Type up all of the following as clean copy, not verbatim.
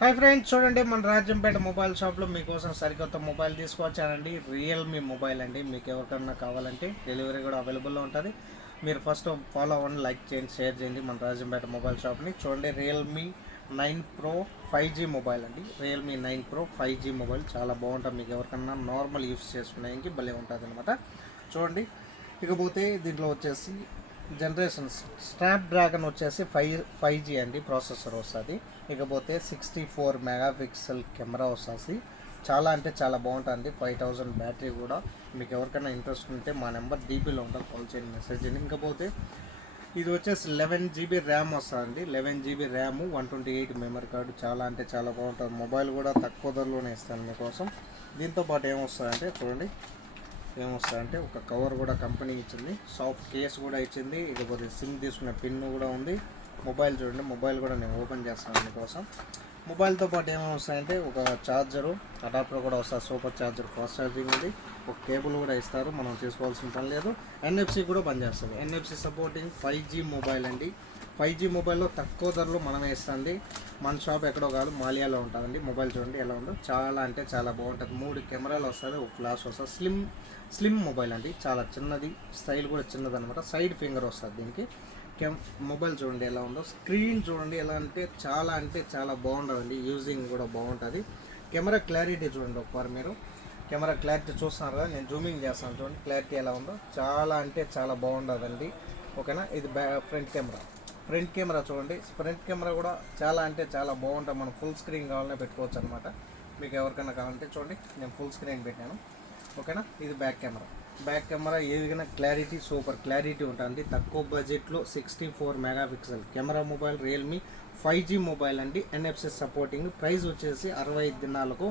Hi friends, చూడండి మన Rajampet mobile షాప్లో మీకోసం సరికొత్త మొబైల్ తీసుకొచ్చానండి. రియల్మీ మొబైల్ అండి. మీకు ఎవరికన్నా కావాలంటే డెలివరీ కూడా అవైలబుల్లో ఉంటుంది. మీరు ఫస్ట్ ఫాలో అవ్వండి, లైక్ చేయండి, షేర్ చేయండి మన రాజంపేట మొబైల్ షాప్ని. చూడండి, రియల్మీ 9 Pro 5G మొబైల్ అండి. రియల్మీ 9 Pro 5G మొబైల్ చాలా బాగుంటుంది. మీకు ఎవరికన్నా నార్మల్ యూస్ చేసుకునేకి భలే ఉంటుంది అనమాట. చూడండి, ఇకపోతే దీంట్లో వచ్చేసి జనరేషన్ స్నాప్డ్రాగన్ వచ్చేసి 5G అండి ప్రాసెసర్ వస్తుంది. ఇకపోతే 64 మెగాపిక్సెల్ కెమెరా వస్తుంది. చాలా అంటే చాలా బాగుంటుంది. 5000 బ్యాటరీ కూడా. మీకు ఎవరికైనా ఇంట్రెస్ట్ ఉంటే మా నెంబర్ డీపీలో ఉంటుంది, కాల్ చేయండి, మెసేజ్ చేయండి. ఇంకపోతే ఇది వచ్చేసి 11GB ర్యామ్ వస్తుందండి. 11GB RAM, 128 memory card. చాలా అంటే చాలా బాగుంటుంది. మొబైల్ కూడా తక్కువ ధరలోనే ఇస్తాను మీకోసం. దీంతో పాటు ఏమొస్తుందంటే చూడండి, ఏమొస్తుందంటే ఒక కవర్ కూడా కంపెనీ ఇచ్చింది, సాఫ్ట్ కేస్ కూడా ఇచ్చింది. ఇకపోతే సిమ్ తీసుకునే పిన్ కూడా ఉంది. మొబైల్ చూడండి, మొబైల్ కూడా నేను ఓపెన్ చేస్తాను మీకోసం. మొబైల్తో పాటు ఏమేమి వస్తాయంటే ఒక ఛార్జరు, అడాప్టర్ కూడా వస్తుంది. సూపర్ ఛార్జర్, ఫాస్ట్ ఛార్జింగ్ ఉంది. ఒక కేబుల్ కూడా ఇస్తారు, మనం తీసుకోవాల్సిన పని లేదు. NFC కూడా పనిచేస్తుంది. NFC సపోర్టింగ్ 5G మొబైల్ అండి. 5G మొబైల్లో తక్కువ ధరలో మనమే ఇస్తుంది. మన షాప్ ఎక్కడో కాదు, మాలియాలో ఉంటుందండి. మొబైల్ చూడండి ఎలా ఉందో, చాలా అంటే చాలా బాగుంటుంది. 3 కెమెరాలు వస్తుంది, ఒక ఫ్లాష్ వస్తుంది. స్లిమ్ మొబైల్ అండి, చాలా చిన్నది, స్టైల్ కూడా చిన్నది అనమాట. సైడ్ ఫింగర్ వస్తుంది దీనికి. మొబైల్ చూడండి ఎలా ఉందో, స్క్రీన్ చూడండి ఎలా అంటే చాలా బాగుంటుందండి. యూజింగ్ కూడా బాగుంటుంది. కెమెరా క్లారిటీ చూడండి ఒకసారి మీరు. కెమెరా క్లారిటీ చూస్తున్నారు కదా, నేను జూమింగ్ చేస్తాను చూడండి, క్లారిటీ ఎలా ఉందో. చాలా అంటే చాలా బాగుంటుందండి. ఓకేనా. ఇది ఫ్రంట్ కెమెరా చూడండి. ఫ్రంట్ కెమెరా కూడా చాలా అంటే చాలా బాగుంటుంది. మనం ఫుల్ స్క్రీన్ కావాలనే పెట్టుకోవచ్చు అనమాట. మీకు ఎవరికైనా కావాలంటే చూడండి, నేను ఫుల్ స్క్రీన్ పెట్టాను. ఓకేనా. ఇది బ్యాక్ కెమెరా ఏదైనా క్లారిటీ, సూపర్ క్లారిటీ ఉంటుంది. తక్కువ బడ్జెట్లో 64 megapixel camera mobile, Realme 5G mobile అండి. NFC supporting. ప్రైస్ వచ్చేసి 65 దినాలకు.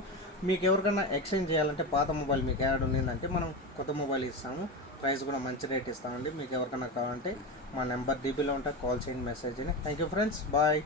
మీకు ఎవరికైనా ఎక్స్చేంజ్ చేయాలంటే పాత మొబైల్ మీకు యాడ్ ఉండిందంటే మనం కొత్త మొబైల్ ఇస్తాము. ప్రైస్ కూడా మంచి రేట్ ఇస్తామండి. మీకు ఎవరికైనా కావాలంటే మా నెంబర్ డీపీలో ఉంటే కాల్ చేయండి, మెసేజ్ చేయండి. Thank you friends, bye.